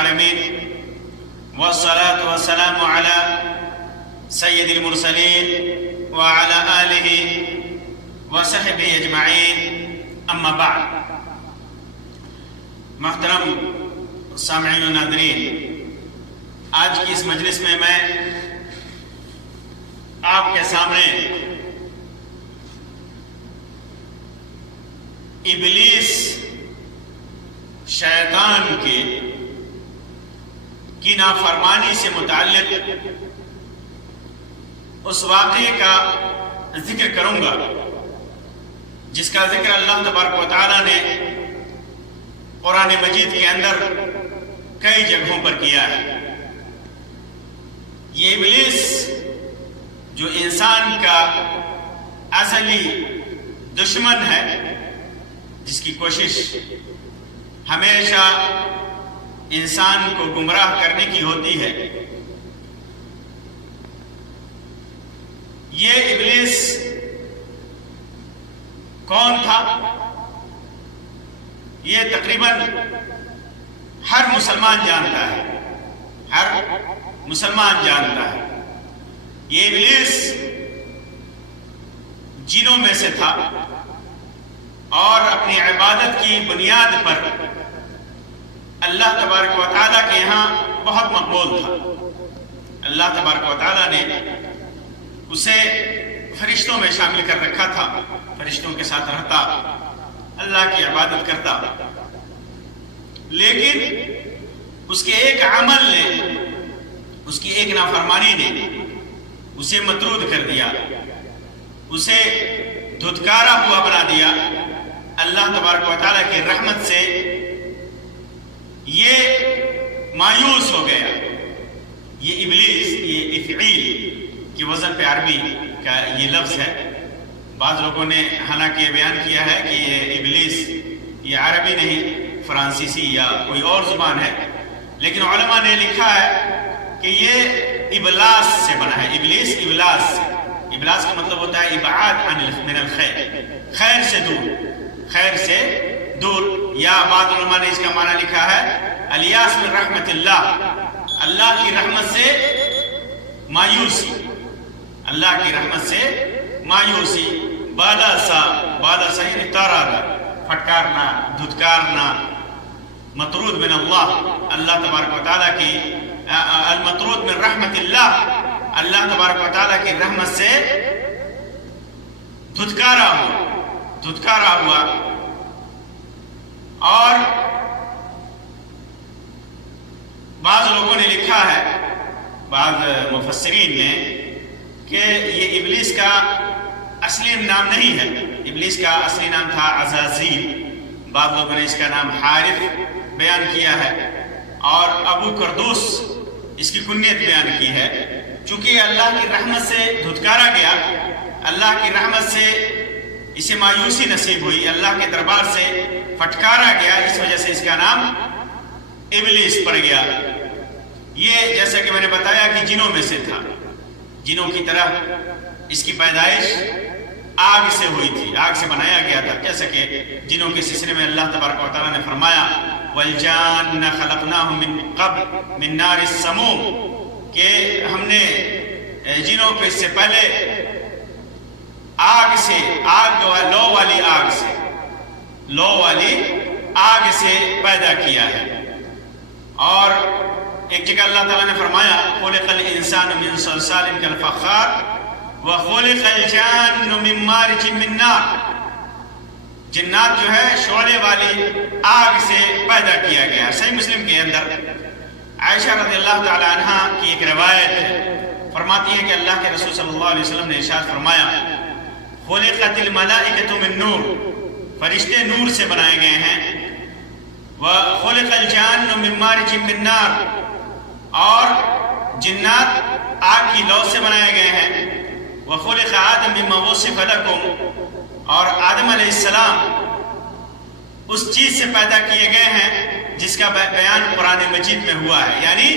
العالمين والصلاة والسلام على سيد المرسلين وعلى آله وصحبه اجمعین اما بعد۔ محترم سامعین و ناظرین، آج کی اس مجلس میں آپ کے سامنے ابلیس شیطان کی نافرمانی سے متعلق اس واقعے کا ذکر کروں گا جس کا ذکر اللہ تبارک و تعالیٰ نے قرآن مجید کے اندر کئی جگہوں پر کیا ہے۔ یہ ابلیس جو انسان کا ازلی دشمن ہے، جس کی کوشش ہمیشہ انسان کو گمراہ کرنے کی ہوتی ہے، یہ ابلیس کون تھا؟ یہ تقریباً ہر مسلمان جانتا ہے، ہر مسلمان جانتا ہے۔ یہ ابلیس جنوں میں سے تھا اور اپنی عبادت کی بنیاد پر اللہ تبارک و تعالیٰ کے یہاں بہت مقبول تھا۔ اللہ تبارک و تعالیٰ نے اسے فرشتوں میں شامل کر رکھا تھا، فرشتوں کے ساتھ رہتا، اللہ کی عبادت کرتا، لیکن اس کے ایک عمل نے، اس کی ایک نافرمانی نے اسے مطرود کر دیا، اسے دھتکارا ہوا بنا دیا اللہ تبارک و تعالیٰ کی رحمت سے۔ یہ مایوس ہو گیا۔ یہ ابلیس، یہ افعیل کی وزن پہ عربی کا یہ لفظ ہے۔ بعض لوگوں نے حالانکہ یہ بیان کیا ہے کہ یہ ابلیس یہ عربی نہیں، فرانسیسی یا کوئی اور زبان ہے، لیکن علماء نے لکھا ہے کہ یہ ابلاس سے بنا ہے۔ ابلیس ابلاس سے، ابلاس کا مطلب ہوتا ہے ابعاد من الخیر، خیر سے دور، خیر سے دور، یا بعض علماء نے اس کا معنی لکھا ہے الیاس من رحمت اللہ، اللہ کی رحمت سے مایوسی، اللہ کی رحمت سے مایوسی۔ بالا سا یعنی تارا، پھٹکارنا، دھتکارنا، مطرود من اللہ، اللہ تبارک و تعالیٰ کی المطرود من رحمت اللہ، اللہ تبارک و تعالیٰ کی رحمت سے دھتکارا ہوا۔ اور بعض لوگوں نے لکھا ہے، بعض مفسرین نے، کہ یہ ابلیس کا اصلی نام نہیں ہے، ابلیس کا اصلی نام تھا عزازیل۔ بعض لوگوں نے اس کا نام حارث بیان کیا ہے، اور ابو کردوس اس کی کنیت بیان کی ہے۔ چونکہ اللہ کی رحمت سے دھتکارا گیا، اللہ کی رحمت سے اسے مایوسی نصیب ہوئی، اللہ کے دربار سے پھٹکارا گیا، اس وجہ سے اس کا نام ابلیس پڑ گیا۔ یہ جیسا کہ میں نے بتایا کہ جنوں میں سے تھا، جنوں کی طرح اس کی پیدائش آگ سے ہوئی تھی، آگ سے بنایا گیا تھا، جیسا کہ جنوں کے سلسلے میں اللہ تبارک و تعالیٰ نے فرمایا وَالْجَانَّ خَلَقْنَاهُ مِن قَبْلُ مِن نَارِ السَّمُومِ، کہ ہم نے جنوں کو اس سے پہلے آگ سے، لو والی آگ سے پیدا کیا ہے۔ اور ایک جگہ اللہ تعالیٰ نے فرمایا خُلِقَ الْإِنسَانُ مِن صَلْصَالٍ كَالْفَخَّارِ وَخُلِقَ الْجَانُّ مِن مَارِجٍ مِن نَارٍ، جنات جو ہے شعلے والی آگ سے پیدا کیا گیا۔ صحیح مسلم کے اندر عائشہ رضی اللہ تعالی عنہ کی ایک روایت ہے، فرماتی ہے کہ اللہ کے رسول صلی اللہ علیہ وسلم نے ارشاد فرمایا خُلِقَتِ الْمَلَائِكَةُ مِن نُور، فرشتے نور سے بنائے گئے ہیں، وَخُلِقَ الْجَانُّ مِن مَارِجٍ مِن نَار، اور جنات آگ کی لو سے بنائے گئے ہیں، وَخُلِقَ آدَمَ مِمَّا وُصِفَ لَكُمْ، اور آدم علیہ السلام اس چیز سے پیدا کیے گئے ہیں جس کا بیان قرآن مجید میں ہوا ہے، یعنی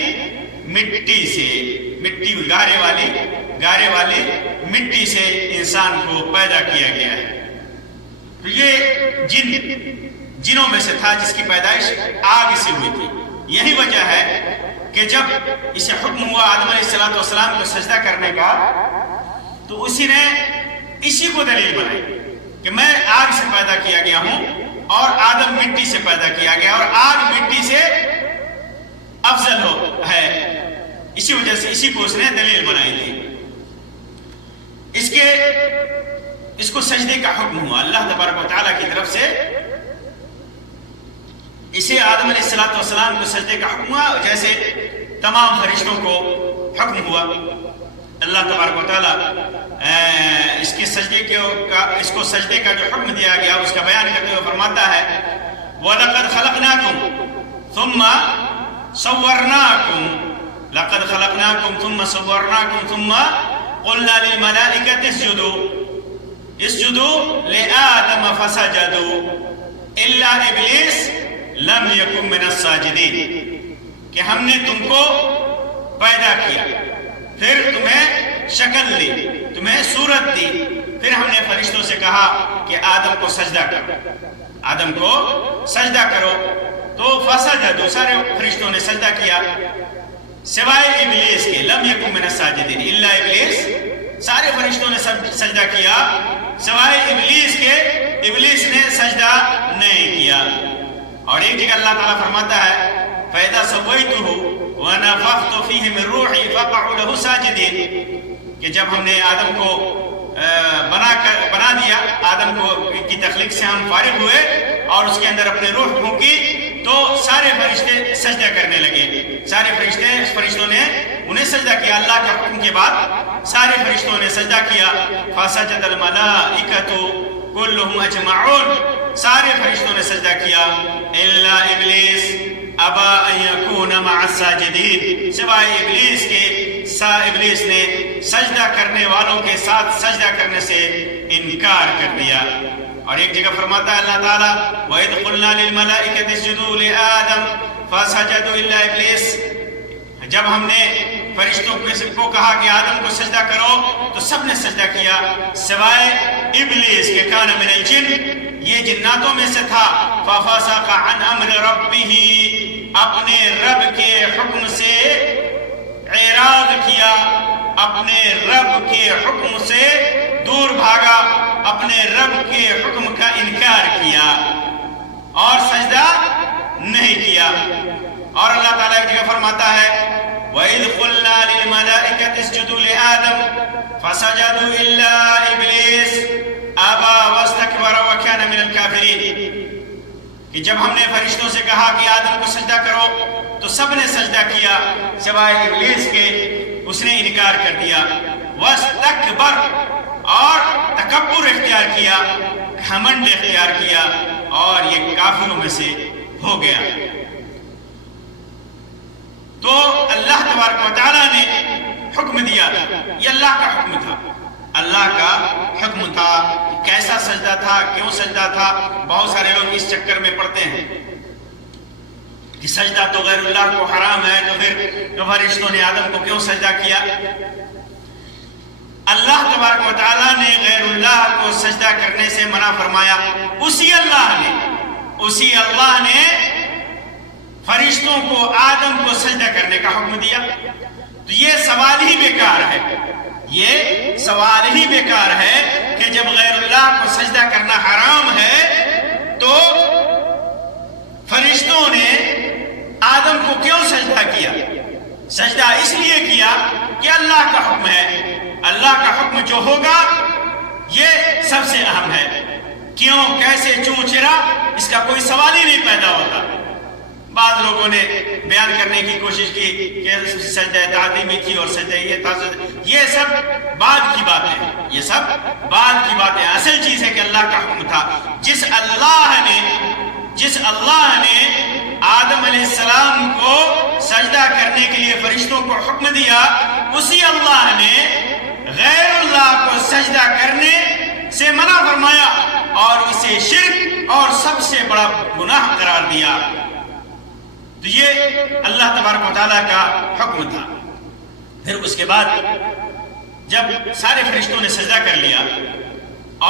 مٹی سے، مٹی گارے والی مٹی سے انسان کو پیدا کیا گیا ہے۔ تو یہ جنوں میں سے تھا جس کی پیدائش آگ سے ہوئی تھی۔ یہی وجہ ہے کہ جب اسے حکم ہوا آدم علیہ السلام کو سجدہ کرنے کا تو اسی نے اسی کو دلیل بنائی کہ میں آگ سے پیدا کیا گیا ہوں اور آدم مٹی سے پیدا کیا گیا اور آگ مٹی سے افضل ہے، اسی وجہ سے اسی کو اس نے دلیل بنائی تھی۔ اس کو سجدے کا حکم ہوا اللہ تبارک و تعالیٰ کی طرف سے، اسے آدم علیہ السلام کو سجدے کا حکم ہوا جیسے تمام فرشتوں کو حکم ہوا۔ اللہ تبارک و تعالیٰ اس کو سجدے کا جو حکم دیا گیا اس کا بیان کرتے ہوئے فرماتا ہے وَلَقَدْ خَلَقْنَاكُمْ ثُمَّ صَوَّرْنَاكُمْ لَقَدْ خَلَقْنَاكُمْ ثُمَّ صَوَّرْنَاكُمْ ثُمَّ قُلْنَا لِلْمَلَائِكَةِ اسجدوا لآدم فسجدوا إلا إبلیس لم يكن من الساجدین، کہ ہم نے تم کو پیدا کیا، پھر تمہیں شکل دی، تمہیں صورت دی، پھر ہم نے فرشتوں سے کہا کہ آدم کو سجدہ کرو، آدم کو سجدہ کرو، تو فسجدوا، سارے فرشتوں نے سجدہ کیا سوائے ابلیس کے، لم یکن من الساجدین الا ابلیس، سارے فرشتوں نے سجدہ کیا سوائے ابلیس کے، ابلیس نے سجدہ نہیں کیا۔ اور ایک جگہ اللہ تعالیٰ فرماتا ہے فَإِذَا سَوَّيْتُهُ وَنَفَخْتُ فِيهِ مِن رُوحِي فَقَعُوا لَهُ سَاجِدِينَ، کہ جب ہم نے آدم کو بنا دیا، آدم کو کی تخلیق سے ہم فارغ ہوئے اور اس کے اندر اپنے روح پھونکی تو سارے فرشتے سجدہ کرنے لگے، سارے فرشتوں نے انہیں سجدہ کیا، اللہ کے حکم کے بعد سارے فرشتوں نے سجدہ کیا۔ فَسَجَدَ الْمَلَائِكَةُ كُلُّهُمْ أَجْمَعُونَ، سارے فرشتوں نے سجدہ کیا إِلَّا إِبْلِيسَ أَبَى أَن يَكُونَ مَعَ السَّاجِدِينَ، سوائے ابلیس کے، ابلیس نے سجدہ کرنے والوں کے ساتھ سجدہ کرنے سے انکار کر دیا۔ اور ایک جگہ فرماتا ہے اللہ تعالیٰ وَإِذْ قُلْنَا لِلْمَلَائِكَةِ اسْجُدُوا لِآدَمَ فَسَجَدُوا إِلَّا إِبْلِيسَ، جب ہم نے فرشتوں کو کہا کہ آدم کو سجدہ کرو تو سب نے سجدہ کیا سوائے ابلیس کے، کان من الجن، یہ جناتوں میں سے تھا، فَفَسَقَ عَنْ أَمْرِ رَبِّهِ، اپنے رب کے حکم سے اعراض کیا، اپنے رب کے حکم سے دور بھاگا، اپنے رب کے حکم کا انکار کیا اور سجدہ نہیں کیا۔ اور اللہ تعالیٰ ایک جگہ فرماتا ہے وَإِذْ قُلْنَا لِلْمَلَائِكَةِ اسْجُدُوا لِآدَمَ فَسَجَدُوا إِلَّا إِبْلِيسَ أَبَى وَاسْتَكْبَرَ وَكَانَ مِنَ الْكَافِرِينَ، کہ جب ہم نے فرشتوں سے کہا کہ آدم کو سجدہ کرو تو سب نے سجدہ کیا سوائے ابلیس کے، اس نے انکار کر دیا، وَاسْتَكْبَرَ، اور تکبر اختیار کیا، گھمنڈ اختیار کیا اور یہ کافروں میں سے ہو گیا۔ تو اللہ تبارک و تعالیٰ نے حکم دیا، یہ اللہ کا حکم تھا، اللہ کا حکم تھا۔ کیسا سجدہ تھا، کیوں سجدہ تھا، بہت سارے لوگ اس چکر میں پڑتے ہیں کہ سجدہ تو غیر اللہ کو حرام ہے، تو پھر فرشتوں نے آدم کو کیوں سجدہ کیا؟ اللہ تبارک و تعالیٰ نے غیر اللہ کو سجدہ کرنے سے منع فرمایا، اسی اللہ نے فرشتوں کو آدم کو سجدہ کرنے کا حکم دیا۔ تو یہ سوال ہی بیکار ہے، یہ سوال ہی بیکار ہے کہ جب غیر اللہ کو سجدہ کرنا حرام ہے تو فرشتوں نے آدم کو کیوں سجدہ کیا؟ سجدہ اس لیے کیا کہ اللہ کا حکم ہے، اللہ کا حکم جو ہوگا یہ سب سے اہم ہے، کیوں، کیسے، چوں، چرا، اس کا کوئی سوال ہی نہیں پیدا ہوتا۔ بعض لوگوں نے بیان کرنے کی کوشش کی کہ سجدہ تعظیمی تھی اور سجدہ یہ تھا، یہ سب بعد کی باتیں، یہ سب بعد کی باتیں، اصل چیز ہے کہ اللہ کا حکم تھا۔ جس اللہ نے آدم علیہ السلام کو سجدہ کرنے کے لیے فرشتوں کو حکم دیا، اسی اللہ نے غیر اللہ کو سجدہ کرنے سے منع فرمایا اور اسے شرک اور سب سے بڑا گناہ قرار دیا۔ تو یہ اللہ تبارک و تعالیٰ کا حکم تھا۔ پھر اس کے بعد جب سارے فرشتوں نے سجدہ کر لیا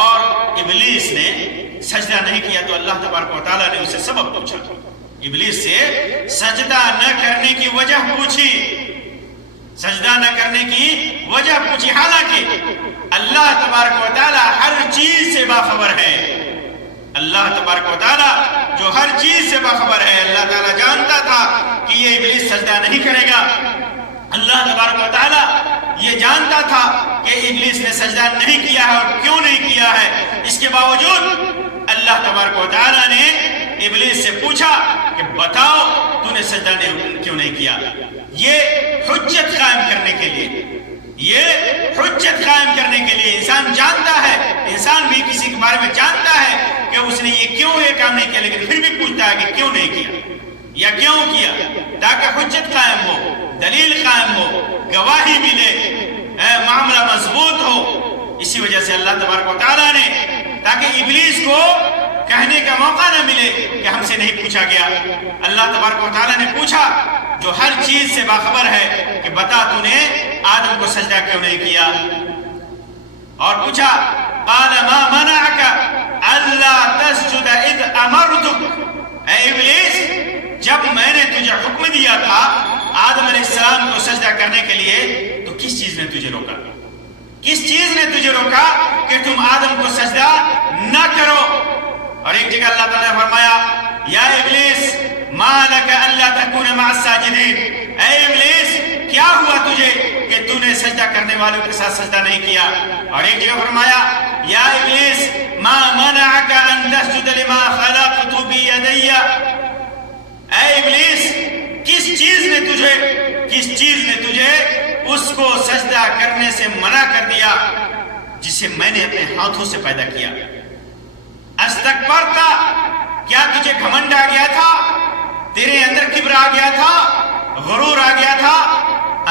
اور ابلیس نے سجدہ نہیں کیا تو اللہ تبارک و تعالیٰ نے اسے سبب پوچھا، ابلیس سے سجدہ نہ کرنے کی وجہ پوچھی، سجدہ نہ کرنے کی وجہ پوچھی، حالانکہ اللہ تبارک و تعالی ہر چیز سے باخبر ہے۔ اللہ تبارک و تعالی جو ہر چیز سے باخبر ہے، اللہ تعالی جانتا تھا کہ یہ ابلیس سجدہ نہیں کرے گا۔ اللہ تبارک و تعالی یہ جانتا تھا کہ ابلیس نے سجدہ نہیں کیا ہے اور کیوں نہیں کیا ہے۔ اس کے باوجود اللہ تبارک و تعالی نے ابلیس سے پوچھا کہ بتاؤ تو نے سجدہ کیوں نہیں کیا۔ یہ حجت قائم کرنے کے لیے، یہ حجت قائم کرنے کے لیے انسان جانتا ہے، انسان بھی کسی کے بارے میں جانتا ہے کہ اس نے یہ کیوں یہ کام نہیں کیا، لیکن پھر بھی پوچھتا ہے کہ کیوں نہیں کیا یا کیوں کیا، تاکہ حجت قائم ہو، دلیل قائم ہو، گواہی ملے، معاملہ مضبوط ہو۔ اسی وجہ سے اللہ تبارک و تعالیٰ نے، تاکہ ابلیس کو کہنے کا موقع نہ ملے کہ ہم سے نہیں پوچھا گیا، اللہ تبارک و تعالیٰ نے پوچھا جو ہر چیز سے باخبر ہے کہ بتا تو نے آدم کو سجدہ کیوں نہیں کیا، اور پوچھا قال ما منعك الا تسجد اذ امرتك، اے ابلیس جب میں نے تجھے حکم دیا تھا آدم علیہ السلام کو سجدہ کرنے کے لیے تو کس چیز نے تجھے روکا، کس چیز نے تجھے روکا کہ تم آدم کو سجدہ نہ کرو۔ اور ایک جگہ اللہ تعالیٰ نے فرمایا یا ابلیس ما لک الا تکون مع الساجدین، اے ابلیس کیا ہوا تجھے کہ تو نے سجدہ کرنے والوں کے ساتھ سجدہ نہیں کیا۔ اور ایک جگہ فرمایا یا ابلیس ما منعک ان تسجد لما خلقت بیدی، اے ابلیس کس چیز نے تجھے اس کو سجدہ کرنے سے منع کر دیا جسے میں نے اپنے ہاتھوں سے پیدا کیا۔ استکبرت، کیا تجھے گھمنڈ آ گیا تھا، تیرے اندر کبر آ گیا تھا، غرور آ گیا تھا،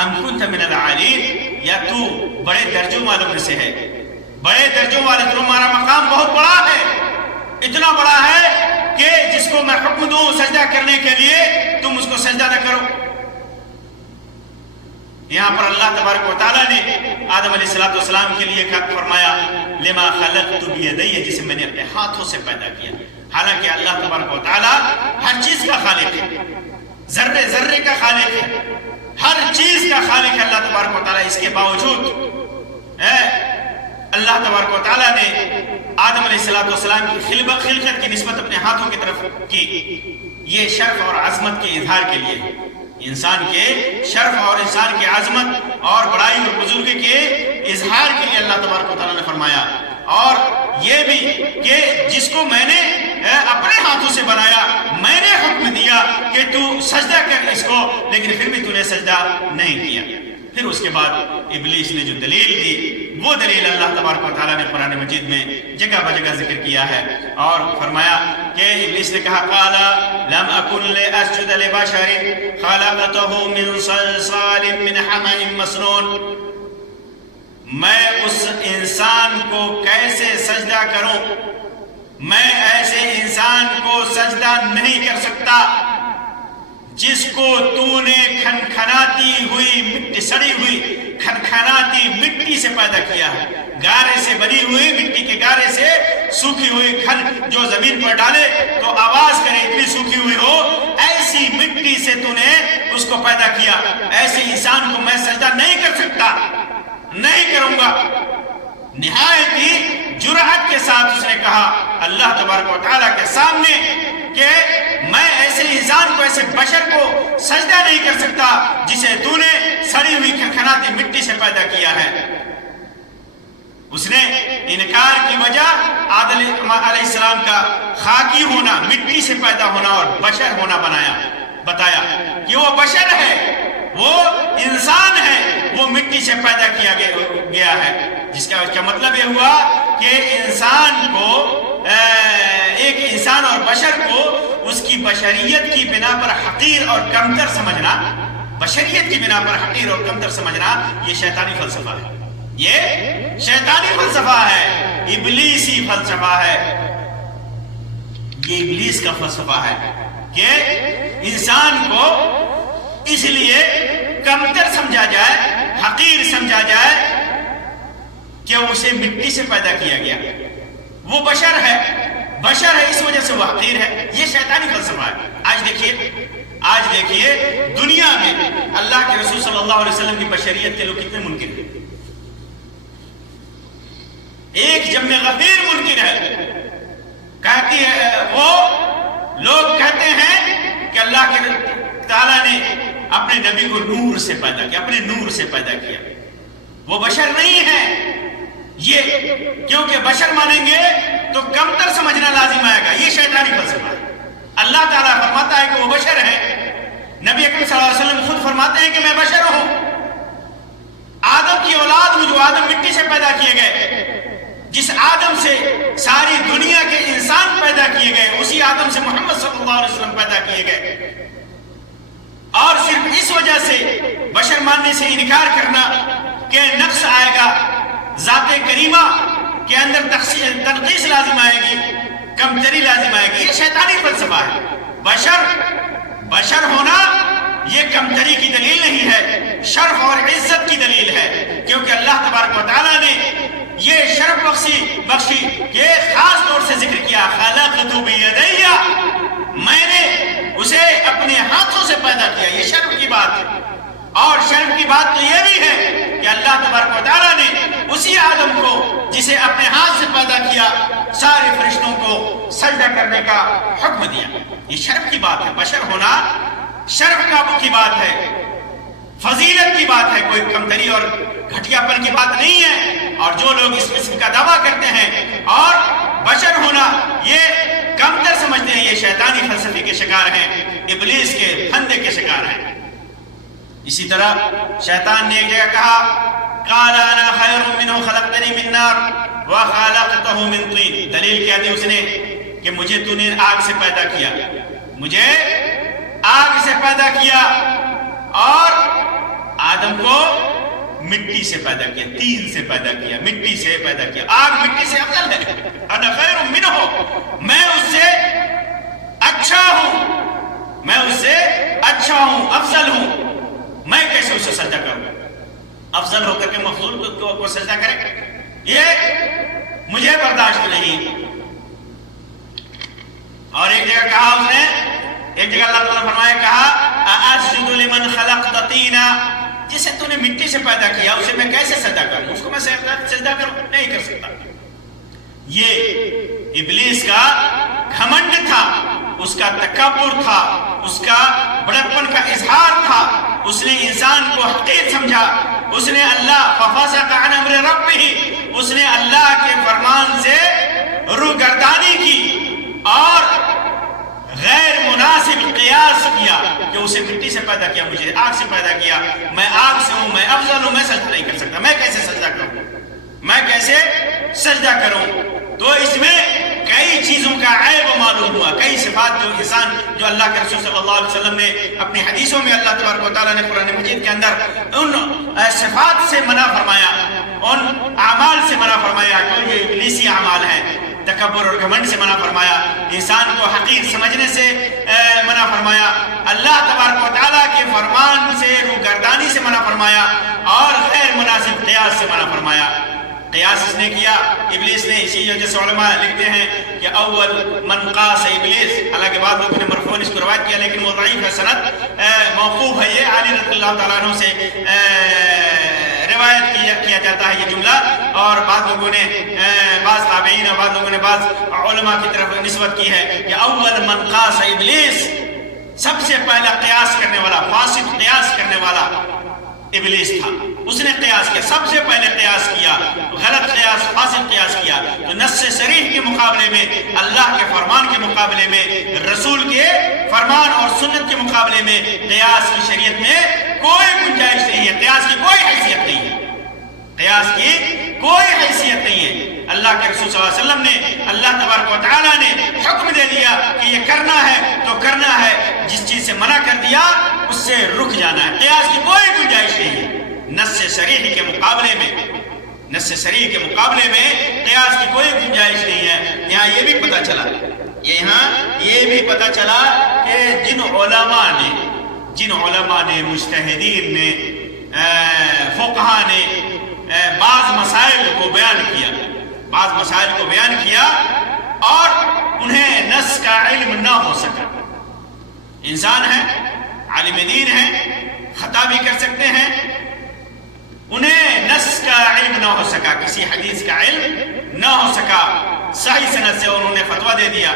ام کنت من العالین، یا تو بڑے درجوں والوں میں سے ہے، بڑے درجوں والے، تمہارا مقام بہت بڑا ہے، اتنا بڑا ہے کہ جس کو میں حکم دوں سجدہ کرنے کے لیے تم اس کو سجدہ نہ کرو۔ یہاں پر اللہ تبارک و تعالیٰ نے آدم علیہ السلام کے لیے فرمایا لما خلقت بیدی، جسے میں نے اپنے ہاتھوں سے پیدا کیا۔ حالانکہ اللہ تبارک و تعالیٰ ہر چیز کا خالق ہے، ذرے ذرے کا خالق ہے، ہر چیز کا خالق ہے اللہ تبارک و تعالیٰ۔ اس کے باوجود اللہ تبارک و تعالیٰ نے آدم علیہ السلام کی خلقت کی نسبت اپنے ہاتھوں کی طرف کی۔ یہ شرف اور عظمت کے اظہار کے لیے، انسان کے شرف اور انسان کی عظمت اور بڑائی اور بزرگی کے اظہار کے لیے اللہ تبارک و تعالیٰ نے فرمایا۔ اور یہ بھی کہ جس کو میں نے اپنے ہاتھوں سے بنایا، میں نے حکم دیا کہ تو سجدہ کر اس کو، لیکن پھر بھی تو نے سجدہ نہیں کیا۔ پھر اس کے بعد ابلیس نے جو دلیل دی، وہ دلیل اللہ تبارک و تعالیٰ نے قرآن مجید میں جگہ بجگہ ذکر کیا ہے، اور فرمایا کہ ابلیس نے کہا قال لم اکن لاسجد لبشر خلقته من صلصال من حمأ مسنون، میں اس انسان کو کیسے سجدہ کروں، میں ایسے انسان کو سجدہ نہیں کر سکتا جس کو تو نے کھنکھناتی ہوئی مٹی، سڑی ہوئی کھنکھناتی مٹی سے پیدا کیا ہے، گارے سے بنی ہوئی مٹی کے گارے سے سوکھی ہوئی کھن جو زمین پر ڈالے تو آواز کرے، اتنی سوکھی ہوئی ہو، ایسی مٹی سے تو نے اس کو پیدا کیا، ایسے انسان کو میں سجدہ نہیں کر سکتا، نہیں کروں گا۔ نہایت ہی جرأت کے ساتھ اس نے کہا اللہ تبارک و تعالیٰ کے سامنے کہ میں ایسے انسان کو، ایسے بشر کو سجدہ نہیں کر سکتا جسے تو نے سڑی ہوئی کھنکھناتی مٹی سے پیدا کیا ہے۔ اس نے انکار کی وجہ آدم علیہ السلام کا خاکی ہونا، مٹی سے پیدا ہونا اور بشر ہونا بتایا کہ وہ بشر ہے، وہ انسان ہے، وہ مٹی سے پیدا کیا گیا ہے، جس کا مطلب یہ ہوا کہ انسان کو، ایک انسان اور بشر کو اس کی بشریت کی بنا پر حقیر اور کمتر سمجھنا، بشریت کی بنا پر حقیر اور کمتر سمجھنا، یہ شیطانی فلسفہ ہے، یہ شیطانی فلسفہ ہے، ابلیسی فلسفہ ہے، یہ ابلیس کا فلسفہ ہے کہ انسان کو اس لیے کمتر سمجھا جائے، حقیر سمجھا جائے کہ اسے مٹی سے پیدا کیا گیا، وہ بشر ہے، بشر ہے اس وجہ سے وہ حقیر ہے، یہ شیطانی فلسفہ ہے۔ آج دیکھیے دنیا میں اللہ کے رسول صلی اللہ علیہ وسلم کی بشریت کے لوگ کتنے منکر ہیں۔ ایک جم غفیر منکر ہے، کہتی ہے وہ لوگ کہتے ہیں کہ اللہ کے تعالیٰ نے اپنے نبی کو نور سے پیدا کیا، اپنے نور سے پیدا کیا، وہ بشر نہیں ہے۔ یہ کیونکہ بشر مانیں گے تو کمتر سمجھنا لازم آئے گا، یہ شیطانی فلسفہ ہے۔ اللہ تعالیٰ فرماتا ہے کہ وہ بشر ہے، نبی اکرم صلی اللہ علیہ وسلم خود فرماتے ہیں کہ میں بشر ہوں، آدم کی اولاد ہوں، جو آدم مٹی سے پیدا کیے گئے، جس آدم سے ساری دنیا کے انسان پیدا کیے گئے، اسی آدم سے محمد صلی اللہ علیہ وسلم پیدا کیے گئے۔ اور صرف اس وجہ سے بشر ماننے سے انکار کرنا کہ نقص آئے گا، ذات کریمہ کے اندر تنقیص لازم آئے گی، کمتری لازم آئے گی، یہ شیطانی فلسفہ ہے۔ بشر ہونا یہ کمتری کی دلیل نہیں ہے، شرف اور عزت کی دلیل ہے، کیونکہ اللہ تبارک و تعالیٰ نے یہ شرف بخشی کہ خاص طور سے ذکر کیا، خلقت بیدی، میں نے اسے اپنے ہاتھوں سے پیدا کیا، یہ شرف کی بات ہے۔ اور شرف کی بات تو یہ بھی ہے کہ اللہ تبارک و تعالیٰ نے اسی آدم کو جسے اپنے ہاتھ سے پیدا کیا، سارے فرشتوں کو سجدہ کرنے کا حکم دیا، یہ شرف کی بات ہے۔ بشر ہونا شرف کی بات ہے، فضیلت کی بات ہے، کوئی کمتری اور گھٹیا پن کی بات نہیں ہے۔ اور جو لوگ اس قسم کا دعویٰ کرتے ہیں اور بشر ہونا یہ کمتر سمجھتے ہیں، یہ شیطانی فلسفے کے شکار ہیں، ابلیس کے پھندے کے شکار ہیں۔ اسی طرح شیطان نے ایک جگہ کہا، قال انا خیر منہ خلقتنی من نار وخلقتہ من طین، دلیل کیا دی اس نے کہ مجھے تو نے آگ سے پیدا کیا، مجھے آگ سے پیدا کیا، اور آدم کو مٹی سے پیدا کیا، تین سے پیدا کیا، مٹی سے پیدا کیا۔ آگ مٹی سے افضل ہے، انا خیر منہ، میں اس سے اچھا ہوں، میں اس سے اچھا ہوں، افضل ہوں، میں کیسے اسے سجدہ کروں؟ افضل ہو کر کے مفضول کو سجدہ کرے، یہ مجھے برداشت نہیں۔ اور ایک جگہ کہا اس نے، ایک جگہ اللہ تعالیٰ فرمایا، کہا اَأَسْجُدُ لِمَنْ خَلَقْتَ طِينًا، جسے تو نے مٹی سے پیدا کیا اسے میں کیسے سجدہ کروں؟ اس کو میں سجدہ کروں؟ نہیں کر سکتا۔ یہ ابلیس کا گھمنڈ تھا، اس کا تکبر تھا، اس کا بڑکپن کا اظہار تھا، اس نے انسان کو حقیر سمجھا، اس نے فَفَسَقَ عَنْ أَمْرِ رَبِّهِ، اس نے اللہ کے فرمان سے روگردانی کی اور غیر مناسب قیاس کیا کہ اسے مٹی سے پیدا کیا، مجھے آگ سے پیدا کیا، میں آگ سے ہوں، میں افضل ہوں، میں سجدہ نہیں کر سکتا، میں کیسے سجدہ کروں، میں کیسے سجدہ کروں؟ تو اس میں کئی چیزوں کا عیب معلوم ہوا، کئی صفات جو اللہ کے رسول صلی اللہ علیہ وسلم نے اپنی حدیثوں میں، اللہ تبارک و تعالیٰ نے قرآن مجید کے اندر ان صفات سے منع فرمایا، ان اعمال سے منع فرمایا کہ یہ ابلیسی اعمال ہیں، تکبر اور گھمنڈ سے منع فرمایا، انسان کو حقیر سمجھنے سے منع فرمایا، اللہ تبارک و تعالیٰ کے فرمان سے روگردانی سے منع فرمایا، اور غیر مناسب قیاس سے منع فرمایا۔ قیاس اس نے کیا ابلیس نے، اسی وجہ سے علماء لکھتے ہیں کہ اول من قاس ابلیس، حالانکہ بعض لوگوں نے مرفوعاً اس کو روایت کیا لیکن وہ ضعیف ہے، سند موقوف ہے، یہ علی رضی اللہ تعالیٰ عنہ سے روایت کیا جاتا ہے یہ جملہ، اور بعض لوگوں نے، بعض تابعین اور بعض لوگوں نے بعض علماء کی طرف نسبت کی ہے کہ اول من قاس ابلیس، سب سے پہلا قیاس کرنے والا، فاسد قیاس کرنے والا ابلیس تھا، اس نے قیاس کیا، سب سے پہلے قیاس کیا، غلط قیاس، فاسد قیاس کیا۔ تو نص صریح کے مقابلے میں، اللہ کے فرمان کے مقابلے میں، رسول کے فرمان اور سنت کے مقابلے میں قیاس کی شریعت میں کوئی گنجائش نہیں ہے، قیاس کی کوئی حیثیت نہیں ہے، قیاس کی کوئی حیثیت نہیں ہے۔ اللہ کے رسول صلی اللہ علیہ وسلم نے، اللہ تبارک و تعالیٰ نے حکم دے دیا کہ یہ کرنا ہے تو کرنا ہے، جس چیز سے منع کر دیا اس سے رک جانا ہے، قیاس کی کوئی گنجائش نہیں ہے۔ نص صریح کے مقابلے میں، نص صریح کے مقابلے میں قیاس کی کوئی گنجائش نہیں ہے۔ یہاں یہ بھی پتہ چلا، کہ جن علماء نے، مجتہدین نے، فقہا نے بعض مسائل کو بیان کیا، اور انہیں نص کا علم نہ ہو سکا. انسان ہے، عالم دین ہے، خطا بھی کر سکتے ہیں، انہیں نص کا علم نہ ہو سکا، کسی حدیث کا علم نہ ہو سکا، صحیح سند سے انہوں نے فتویٰ دے دیا،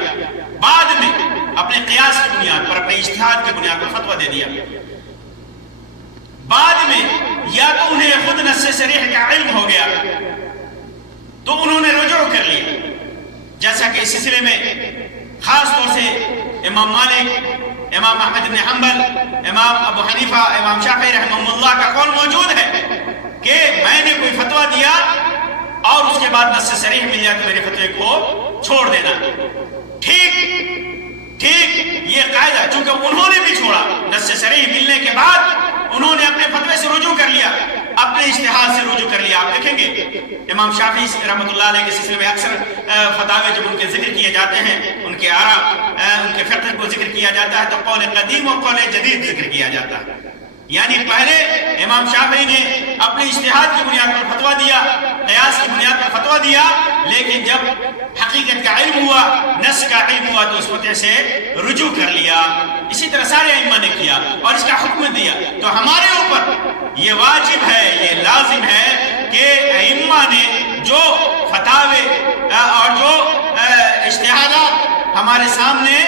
بعد میں اپنے قیاس کی بنیاد پر، اپنے اجتہاد کی بنیاد پر فتویٰ دے دیا. بعد میں یا تو انہیں خود نص صریح کا علم ہو گیا تو انہوں نے رجوع کر لیا، جیسا کہ اس سلسلے میں خاص طور سے امام مالک، امام احمد بن حنبل، امام ابو حنیفہ، امام شافعی رحمہ اللہ کا قول موجود ہے کہ میں نے کوئی فتویٰ دیا اور اس کے بعد نص صریح مل جائے تو میرے فتوے کو چھوڑ دینا. ٹھیک یہ قاعدہ، چونکہ انہوں نے بھی چھوڑا، نص صریح ملنے کے بعد انہوں نے اپنے فتوے سے رجوع کر لیا، اپنے اجتہاد سے رجوع کر لیا. آپ دیکھیں گے امام شافعی رحمۃ اللہ علیہ کے سلسلے میں اکثر فتاوے جب ان کے ذکر کیے جاتے ہیں، ان کے آراء، ان کے فقہ کو ذکر کیا جاتا ہے تو قول قدیم اور قول جدید ذکر کیا جاتا ہے. یعنی پہلے امام شافعی نے اپنے اجتہاد کی بنیاد پر فتویٰ دیا، قیاس کی بنیاد پر فتویٰ دیا، لیکن جب حقیقت کا علم ہوا، نص کا علم ہوا تو اس فتوے سے رجوع کر لیا. اسی طرح سارے ائمہ نے کیا اور اس کا حکم دیا. تو ہمارے اوپر یہ واجب ہے، یہ لازم ہے کہ ائمہ نے جو فتاوے اور جو اجتہادات ہمارے سامنے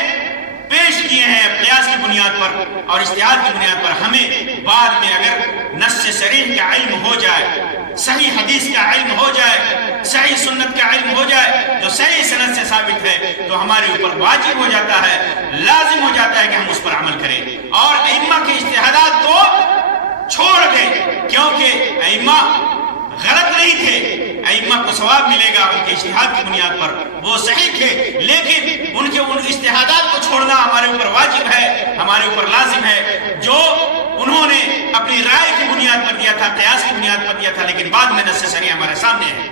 پیش کیے ہیں قیاس کی بنیاد پر اور اجتہاد کی بنیاد پر، ہمیں بعد میں اگر نص صریح کا علم ہو جائے، صحیح حدیث کا علم ہو جائے، صحیح سنت کا علم ہو جائے جو صحیح سند سے ثابت ہے، تو ہمارے اوپر واجب ہو جاتا ہے، لازم ہو جاتا ہے کہ ہم اس پر عمل کریں اور ائمہ کے اجتہادات کو چھوڑ دیں، کیونکہ ائمہ غلط نہیں تھے، ائمہ کو ثواب ملے گا ان کے اجتہاد کی بنیاد پر، وہ صحیح تھے، لیکن ان کے ان اجتہادات کو چھوڑنا ہمارے اوپر واجب ہے، ہمارے اوپر لازم ہے. جو انہوں نے اپنی رائے کی بنیاد پر دیا تھا، قیاس کی بنیاد پر دیا تھا، لیکن بعد میں نص صریح ہمارے سامنے ہے،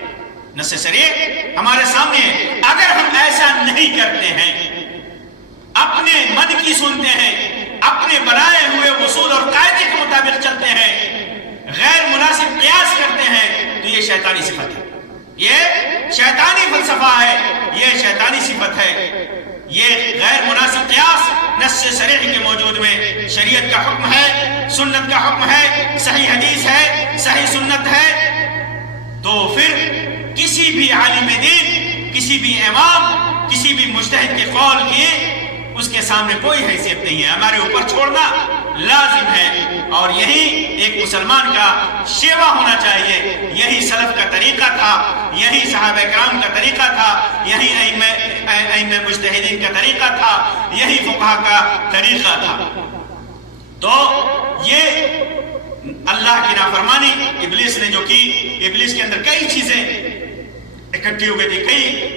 نص صریح ہمارے سامنے ہے. اگر ہم ایسا نہیں کرتے ہیں، اپنے من کی سنتے ہیں، اپنے بنائے ہوئے اصول اور قاعدے کے مطابق چلتے ہیں، غیر مناسب قیاس کرتے ہیں، تو یہ شیطانی صفت ہے، یہ شیطانی فلسفہ ہے، یہ شیطانی صفت ہے. یہ غیر مناسب قیاس نص صریح کے موجود میں شریعت کا حکم ہے، سنت کا حکم ہے، صحیح حدیث ہے، صحیح سنت ہے، تو پھر کسی بھی عالم دین، کسی بھی امام، کسی بھی مجتہد کے قول کی اس کے سامنے کوئی حیثیت نہیں ہے. ہمارے اوپر چھوڑنا لازم ہے اور یہی ایک مسلمان کا شیوا ہونا چاہیے. یہی سلف کا طریقہ تھا، یہی صحابہ کرام کا طریقہ تھا، یہی ائمہ مجتہدین کا طریقہ تھا، یہی فقہاء کا طریقہ تھا. تو یہ اللہ کی نافرمانی ابلیس نے جو کی، ابلیس کے اندر کئی چیزیں اکٹھی ہو گئی تھی، کئی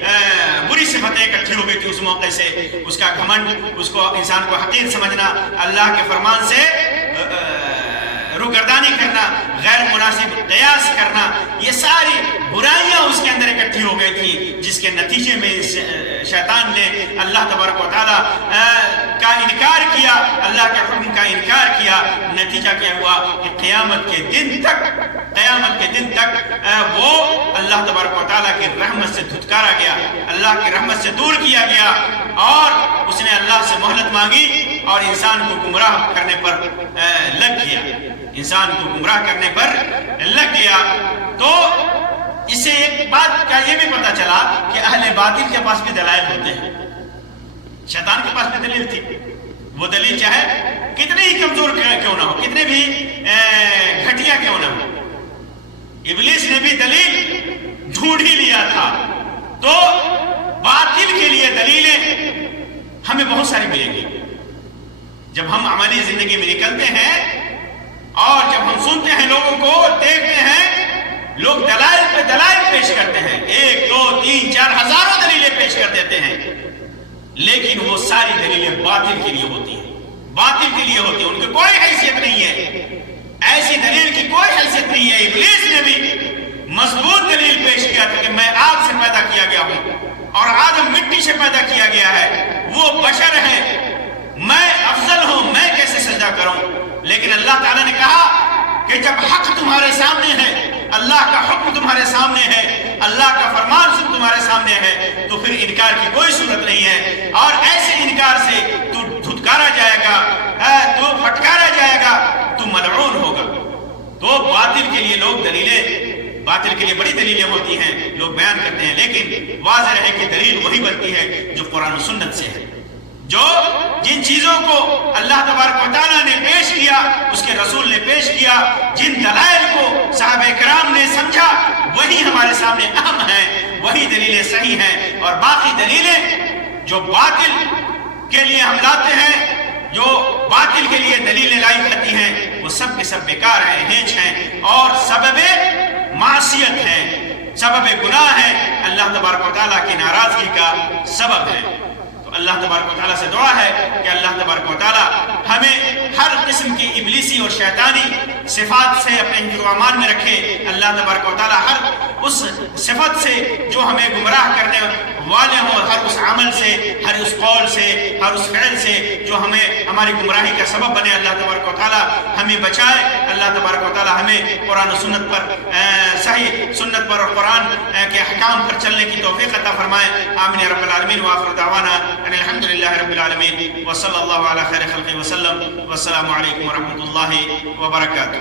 بری صفتیں اکٹھی ہو گئی تھی اس موقع سے. اس کا گھمنڈ، اس کو انسان کو حقیر سمجھنا، اللہ کے فرمان سے روگردانی کرنا، غیر مناسب قیاس کرنا، یہ ساری برائیاں اس کے اندر اکٹھی ہو گئی تھی، جس کے نتیجے میں شیطان نے اللہ تبارک و تعالیٰ کا انکار کیا، اللہ کے حکم کا انکار کیا. نتیجہ کیا ہوا کہ قیامت کے دن تک وہ اللہ تبارک و تعالیٰ کی رحمت سے دھتکارا گیا، اللہ کی رحمت سے دور کیا گیا اور اس نے اللہ سے مہلت مانگی اور انسان کو گمراہ کرنے پر لگ گیا، انسان کو گمراہ کرنے پر لگ گیا. تو اس سے ایک بات کا یہ بھی پتہ چلا کہ اہل باطل کے پاس بھی دلائل ہوتے ہیں. شیطان کے پاس بھی دلیل تھی، وہ دلیل چاہے کتنے ہی کمزور کیوں نہ ہو، کتنے بھی گھٹیا کیوں نہ ہو، ابلیس نے بھی دلیل ڈھونڈ ہی لیا تھا. تو باطل کے لیے دلیلیں ہمیں بہت ساری ملیں گی. جب ہم عملی زندگی میں نکلتے ہیں اور جب ہم سنتے ہیں، لوگوں کو دیکھتے ہیں، لوگ دلائل پہ دلائل پیش کرتے ہیں، 1 2 3 4 ہزاروں دلیلیں پیش کر دیتے ہیں، لیکن وہ ساری دلیلیں باطل کے لیے ہوتی ہیں، باطل کے لیے ہوتی ہیں، ان کی کوئی حیثیت نہیں ہے، ایسی دلیل کی کوئی حیثیت نہیں ہے. ابلیس نے بھی مضبوط دلیل پیش کیا تھا کہ میں آگ سے پیدا کیا گیا ہوں اور آدم مٹی سے پیدا کیا گیا ہے، وہ بشر ہے، میں افضل ہوں، میں کیسے سجدہ کروں. لیکن اللہ تعالیٰ نے کہا کہ جب حق تمہارے سامنے ہے، اللہ کا حکم تمہارے سامنے ہے، اللہ کا فرمان سب تمہارے سامنے ہے تو پھر انکار کی کوئی صورت نہیں ہے، اور ایسے انکار سے تو دھتکارا جائے گا، تو پھٹکارا جائے گا، تو ملعون ہوگا۔ تو باطل کے لیے لوگ باطل کے لیے بڑی دلیلیں ہوتی ہیں، لوگ بیان کرتے ہیں، لیکن واضح ہے کہ دلیل وہی بنتی ہے جو قرآن و سنت سے ہے، جو جن چیزوں کو اللہ تبارک و تعالیٰ نے پیش کیا، اس کے رسول نے پیش کیا، جن دلائل کو صحابہ کرام نے سمجھا، وہی ہمارے سامنے اہم ہیں، وہی دلیلیں صحیح ہیں، اور باقی دلیلیں جو باطل کے لیے ہم لاتے ہیں، جو باطل کے لیے دلیلیں لائی جاتی ہیں، وہ سب کے سب بیکار ہیں، ہیچ ہیں، اور سبب معصیت ہیں، سبب گناہ ہے، اللہ تبارک و تعالیٰ کی ناراضگی کا سبب ہے۔ تو اللہ تبارک و تعالیٰ سے دعا ہے کہ اللہ تبارک و تعالیٰ ہمیں ہر قسم کی ابلیسی اور شیطانی صفات سے اپنے حفظ و امان میں رکھے۔ اللہ تبارک و تعالیٰ ہر اس صفت سے جو ہمیں گمراہ کرنے والے ہوں، ہر اس عمل سے، ہر اس قول سے، ہر اس فعل سے جو ہماری گمراہی کا سبب بنے، اللہ تبارک و تعالیٰ ہمیں بچائے۔ اللہ تبارک و تعالیٰ ہمیں قرآن و سنت پر، صحیح سنت پر اور قرآن کے احکام پر چلنے کی توفیق عطا فرمائے۔ آمین یا رب العالمین، وآخر دعوانا ان الحمد للہ رب العالمین، وصلی اللہ علی خیر خلقہ وسلم، والسلام علیکم ورحمۃ اللہ وبرکاتہ۔